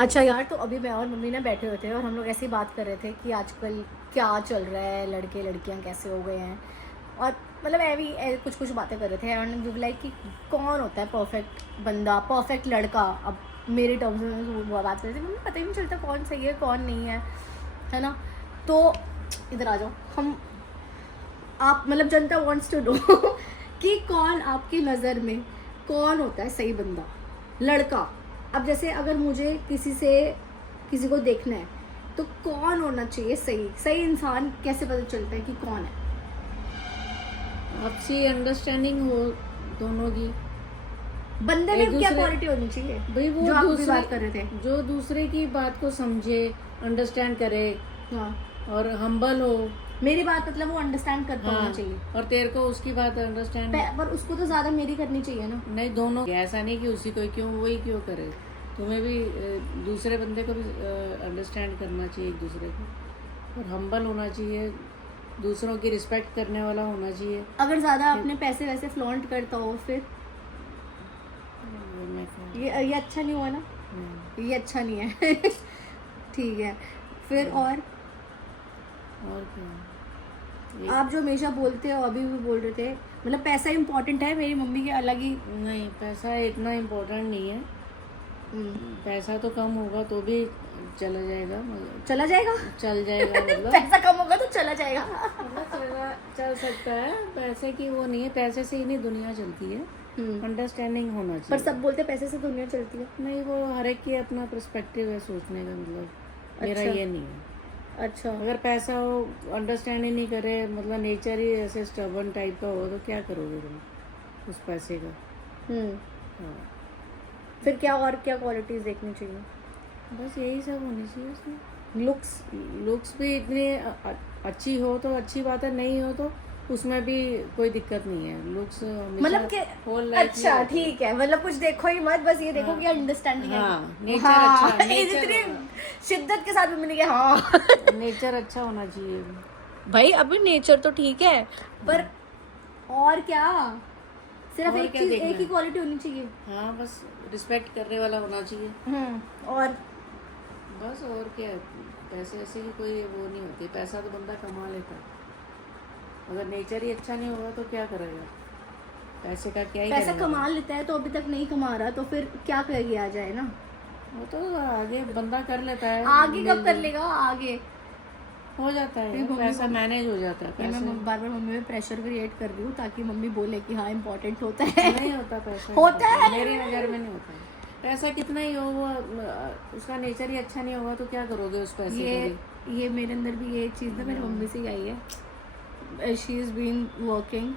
अच्छा यार, तो अभी मैं और मम्मी ना बैठे हुए थे और हम लोग ऐसे ही बात कर रहे थे कि आजकल क्या चल रहा है, लड़के लड़कियां कैसे हो गए हैं। और मतलब कुछ कुछ बातें कर रहे थे एंड वी लाइक कि कौन होता है परफेक्ट बंदा, परफेक्ट लड़का। अब मेरे टर्म्स में वो बात कर रहे थे, मम्मी पता ही नहीं चलता कौन सही है कौन नहीं है ना। तो इधर आ जाओ। हम आप मतलब जनता वांट्स टू नो कि कौन आपकी नज़र में कौन होता है सही बंदा, लड़का। अब जैसे अगर मुझे किसी को देखना है तो कौन होना चाहिए सही सही इंसान, कैसे पता चलता है कि कौन है? आपसी अंडरस्टैंडिंग हो दोनों की। बंदे एक में क्या दूसरे क्वालिटी होनी चाहिए भाई वो जो आप अभी दूसरे बात कर रहे थे? जो दूसरे की बात को समझे, अंडरस्टैंड करे हाँ, और हम्बल हो। मेरी बात मतलब वो अंडरस्टैंड करता होना हाँ, चाहिए। और तेरे को उसकी बात अंडरस्टैंड पर उसको तो ज़्यादा मेरी करनी चाहिए ना। नहीं, दोनों। ऐसा नहीं कि उसी को क्यों वही क्यों करे, तुम्हें भी दूसरे बंदे को भी अंडरस्टैंड करना चाहिए एक दूसरे को, और हम्बल होना चाहिए, दूसरों की रिस्पेक्ट करने वाला होना चाहिए। अगर ज़्यादा अपने पैसे वैसे फ्लॉन्ट करता हो फिर मैं क्या ये अच्छा नहीं हुआ ना, ये अच्छा नहीं है। ठीक है, फिर और क्या आप जो हमेशा बोलते हो, अभी भी बोल रहे थे, मतलब पैसा इम्पोर्टेंट है, मेरी मम्मी के अलग ही। नहीं, पैसा इतना इम्पोर्टेंट नहीं है। हम्म, पैसा तो कम होगा तो भी चला जाएगा, मतलब चला जाएगा। चल जाएगा मतलब पैसा कम होगा तो चला जाएगा। चल सकता है। पैसे की वो नहीं है, पैसे से ही नहीं दुनिया चलती है, अंडरस्टैंडिंग होना पर चाहिए। सब बोलते हैं पैसे से दुनिया चलती है। नहीं, वो हर एक की अपना पर्सपेक्टिव है सोचने का, मतलब मेरा अच्छा। ये नहीं है। अच्छा। अगर पैसा हो, अंडरस्टैंड ही नहीं करे, मतलब नेचर ही ऐसे स्टबर्न टाइप का हो, तो क्या करोगे तुम उस पैसे का? हम्म, हाँ, फिर क्या और क्या क्वालिटीज देखनी चाहिए? बस यही सब होनी चाहिए उसमें। लुक्स? लुक्स भी इतनी अच्छी हो तो अच्छी बात है, नहीं हो तो उसमें भी कोई दिक्कत नहीं है। लुक्स मतलब कि होल लाइफ अच्छा ठीक है, मतलब कुछ देखो ही मत, बस ये देखो कि अंडरस्टैंडिंग है। हाँ, नेचर हाँ, अच्छा, इतनी शिद्दत के साथ मैंने कहा हाँ। नेचर अच्छा होना चाहिए। भाई अभी नेचर तो ठीक है, पर और क्या? सिर्फ और एक क्या चीज, देखना एक ही है? क्वालिटी होनी चाहिए। हाँ, बस रिस्पेक्ट करने वाला होना चाहिए। और बस और क्या है? पैसे ऐसे की कोई वो नहीं होती, पैसा तो बंदा कमा लेता है, अगर नेचर ही अच्छा नहीं होगा तो क्या करेगा? पैसे का क्या ही पैसा करेगा? कमा लेता है तो अभी तक नहीं कमा रहा, तो फिर क्या करके आ जाए ना। वो तो आगे बंदा कर लेता है, आगे कब कर लेगा? आगे हो जाता है, मम्मी पैसा को- मैनेज हो जाता है। ये मैं पैसे बार बार मम्मी में प्रेशर क्रिएट कर रही हूँ ताकि मम्मी बोले कि हाँ इम्पोर्टेंट होता है। नहीं होता पैसा, होता है। मेरी नज़र में नहीं होता है। पैसा कितना ही हो, वो उसका नेचर ही अच्छा नहीं होगा तो क्या करोगे उस पैसे का भी? ये मेरे अंदर भी ये चीज़ ना मेरी मम्मी से ही आई है। शी इज़ बीन वर्किंग,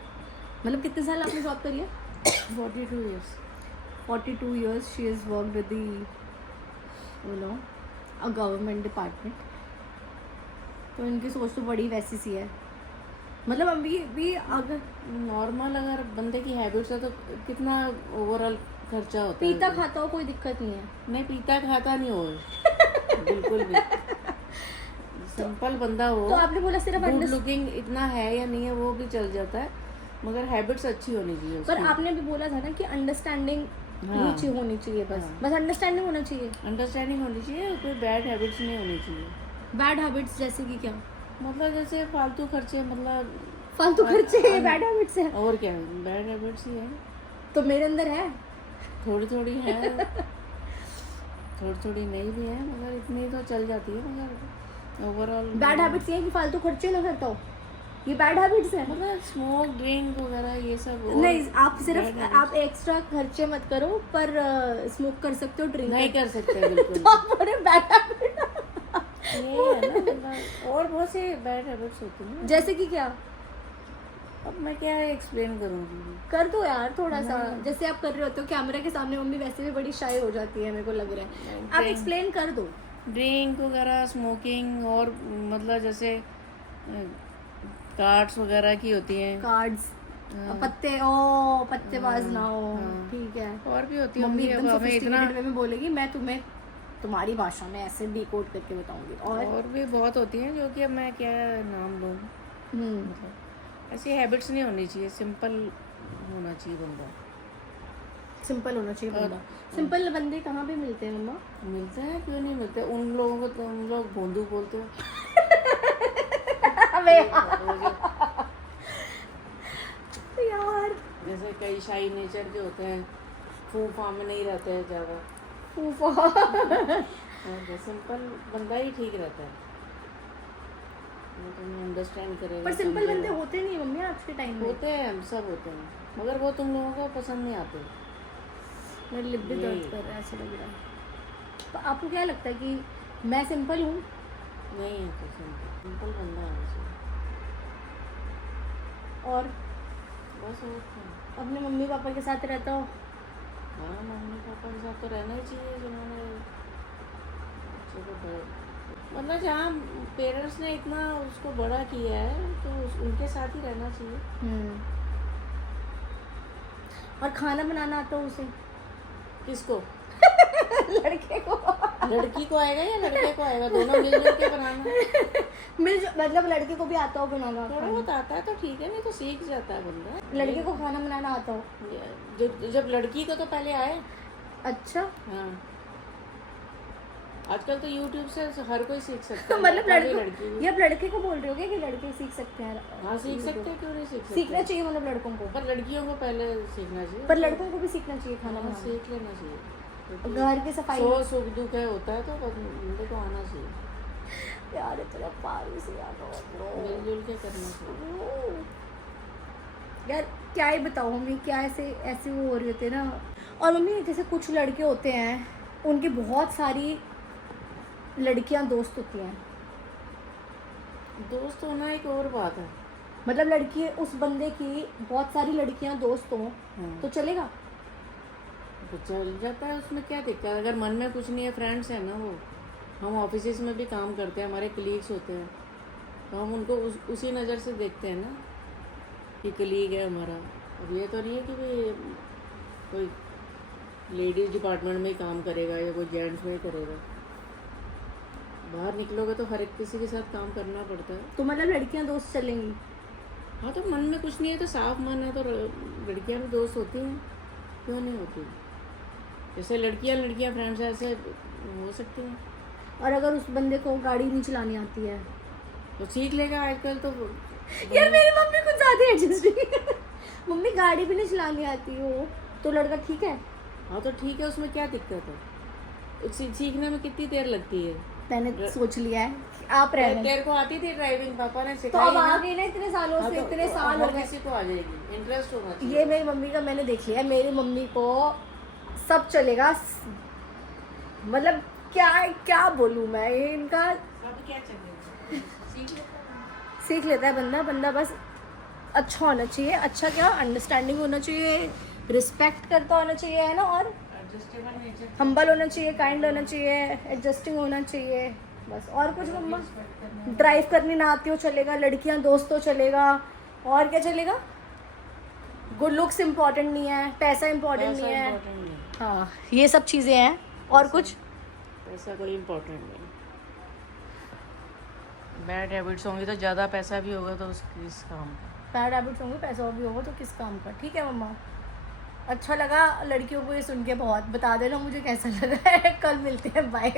मतलब कितने साल आपने जॉब करी है? 42 years. 42 years she has worked with the a government department। तो इनकी सोच तो बड़ी वैसी सी है, मतलब अभी भी अगर नॉर्मल अगर बंदे की हैबिट्स है तो कितना ओवरऑल खर्चा होता है? पीता खाता हो कोई दिक्कत नहीं है। नहीं, पीता खाता नहीं हो बिल्कुल भी। सिंपल बंदा हो, तो आपने बोला सिर्फ गुड लुकिंग इतना है या नहीं है वो भी चल जाता है, मगर हैबिट्स अच्छी होनी चाहिए पर उसकी। आपने भी बोला था ना कि अंडरस्टैंडिंग हाँ, नीचे होनी चाहिए, बस हाँ। बस अंडरस्टैंडिंग होना चाहिए। अंडरस्टैंडिंग होनी चाहिए, कोई बैड हैबिट्स नहीं होनी चाहिए। बैड हैबिट्स जैसे कि क्या? मतलब जैसे फालतू खर्चे, मतलब फालतू खर्चे बैड हैबिट्स है? और क्या, बैड हैबिट्स ही है। तो मेरे अंदर है। थोड़ी थोड़ी है, थोड़ी थोड़ी नहीं भी है, मगर इतनी तो चल जाती है, मगर ओवरऑल बैड हैबिट्स ये है कि फालतू खर्चे ना करता हो, ये बैड हैबिट्स है। मतलब स्मोक ड्रिंक वगैरह ये सब। नहीं, आप सिर्फ bad habits। आप एक्स्ट्रा खर्चे मत करो, पर स्मोक कर सकते हो, ड्रिंक नहीं कर सकते बिल्कुल। तो आप बड़े बैड हैबिट। ये है ना, मतलब और बहुत से बैड हैबिट्स होती हैं। जैसे कि क्या? अब मैं क्या एक्सप्लेन करूँगी? कर दो यार थोड़ा सा, जैसे आप कर रहे होते हो कैमरा के सामने। मम्मी वैसे भी बड़ी शाय हो जाती है, मेरे को लग रहा है। आप Drink- एक्सप्लेन कर दो। ड्रिंक वगैरह, स्मोकिंग, और मतलब जैसे कार्ड्स वगैरह की होती हैं, कार्ड्स, पत्ते, ओ पत्तेबाज ना हो। ठीक है, और भी होती मम्मी होंगी, एकदम अब हमें इतना। सोफिस्टिकेटेड वे में बोलेगी, मैं तुम्हें तुम्हारी भाषा में ऐसे डिकोड करके बताऊंगी। और भी बहुत होती हैं जो कि अब मैं क्या नाम लूँ, मतलब ऐसी हैबिट्स नहीं होनी चाहिए, सिंपल होना चाहिए बंदा। सिंपल होना चाहिए बंदा। सिंपल बंदे कहाँ पे मिलते हैं मम्मा? मिलते हैं, क्यों नहीं मिलते? उन लोगों को तो हम लोग भोंदू बोलते हो। अबे यार जैसे कई शाही नेचर के होते हैं, फूफा में नहीं रहते हैं ज़्यादा। फूफा सिंपल बंदा ही ठीक रहता है, तुम्हें अंडरस्टैंड करेगा। पर सिंपल बंदे होते नहीं मम्मी आज के टाइम में। होते हैं, हम सब होते हैं, मगर वो तुम लोगों को पसंद नहीं आते। मेरे लिप भी दर्द कर रहा है, ऐसा लग रहा है। तो आपको क्या लगता है कि मैं सिंपल हूँ? नहीं है तो सिंपल बंदा होना चाहिए। और बस और क्या। अपने मम्मी पापा के साथ रहता हो? हाँ, मम्मी पापा के साथ तो रहना ही चाहिए, जिन्होंने बच्चे को मतलब जहाँ पेरेंट्स ने इतना उसको बड़ा किया है तो उनके साथ ही रहना चाहिए। और खाना बनाना आता हो उसे? किसको? लड़के को। लड़की को आएगा या लड़के को आएगा? दोनों मिलजुल के बनाना। मतलब लड़के को भी आता हो बनाना? थोड़ा बहुत आता है तो ठीक है, नहीं तो सीख जाता है बंदा। लड़के को खाना बनाना आता हो? जब लड़की को तो पहले आए। अच्छा। हाँ, आजकल तो YouTube से हर कोई सीख सकता है। मतलब लड़की ये आप लड़के को बोल रहे हो क्या कि लड़के सीख सकते हैं? हाँ, सीख सकते हैं, क्यों नहीं सीख सकते? सीखना चाहिए मतलब लड़कों को। पर लड़कियों को पहले सीखना चाहिए। पर लड़कों को भी सीखना चाहिए खाना हाँ, बनाना। सीख लेना चाहिए। घर की सफाई सुख दुख है होता है तो बंदे को आना चाहिए। यार इतना पारू से मिलजुल के करना चाहिए। यार क्या ही बताओ मम्मी, क्या ऐसे ऐसे वो हो रहे होते हैं ना। और मम्मी जैसे कुछ लड़के होते हैं, उनकी बहुत सारी लड़कियां दोस्त होती हैं। दोस्त होना एक और बात है। मतलब लड़की उस बंदे की बहुत सारी लड़कियां दोस्त हों तो चलेगा? तो चल जाता है, उसमें क्या दिक्कत है? अगर मन में कुछ नहीं है, फ्रेंड्स है ना वो, हम ऑफिस में भी काम करते हैं, हमारे कलीग्स होते हैं, तो हम उनको उसी नज़र से देखते हैं ना कि कलीग है हमारा। अब ये तो नहीं है कि भाई कोई लेडीज़ डिपार्टमेंट में ही काम करेगा या कोई जेंट्स में ही करेगा। बाहर निकलोगे तो हर एक किसी के साथ काम करना पड़ता है। तो मतलब लड़कियां दोस्त चलेंगी? हाँ, तो मन में कुछ नहीं है तो साफ मन है तो लड़कियां भी दोस्त होती हैं, क्यों नहीं होती? जैसे लड़कियां फ्रेंड्स ऐसे हो सकती हैं। और अगर उस बंदे को गाड़ी नहीं चलानी आती है तो सीख लेगा आजकल तो। यार मेरी मम्मी कुछ ज़्यादा एडजस्ट मम्मी गाड़ी भी नहीं चलानी आती हो तो लड़का ठीक है? हाँ, तो ठीक है, उसमें क्या दिक्कत है? सीखने में कितनी देर लगती है? मैंने सोच लिया है कि आप रह तेरे को आती थी ड्राइविंग, पापा ने तो सिखाई अब ना। आ गई ना इतने सालों से। तो इतने साल हो हर गए, किसी को आ जाएगी, इंटरेस्ट होना चाहिए। ये मेरी मम्मी का मैंने देख लिया। मेरी मम्मी को सब चलेगा। मतलब क्या क्या बोलूँ मैं, ये इनका सब क्या चलेगा, सीख लेता है बंदा बस अच्छा होना चाहिए। अच्छा क्या, अंडरस्टैंडिंग होना चाहिए, रिस्पेक्ट करता होना चाहिए, है ना, और एडजस्टेबल नेचर, हम्बल होना चाहिए, काइंड होना चाहिए, एडजस्टिंग होना चाहिए, बस। और कुछ मम्मा? ड्राइव करनी ना आती हो चलेगा, लड़कियां दोस्त हो चलेगा, और क्या चलेगा? गुड लुक्स इम्पोर्टेंट नहीं है, पैसा इम्पोर्टेंट नहीं है। हाँ, ये सब चीज़ें हैं। और कुछ? पैसा कोई इम्पोर्टेंट नहीं। बैड हैबिट्स होंगी तो ज़्यादा पैसा भी होगा तो किस काम का? बैड हैबिट्स होंगे, पैसा भी होगा तो किस काम का? ठीक है मम्मा, अच्छा लगा लड़कियों को ये सुन के बहुत। बता देना मुझे कैसा लगा है। कल मिलते हैं, बाय।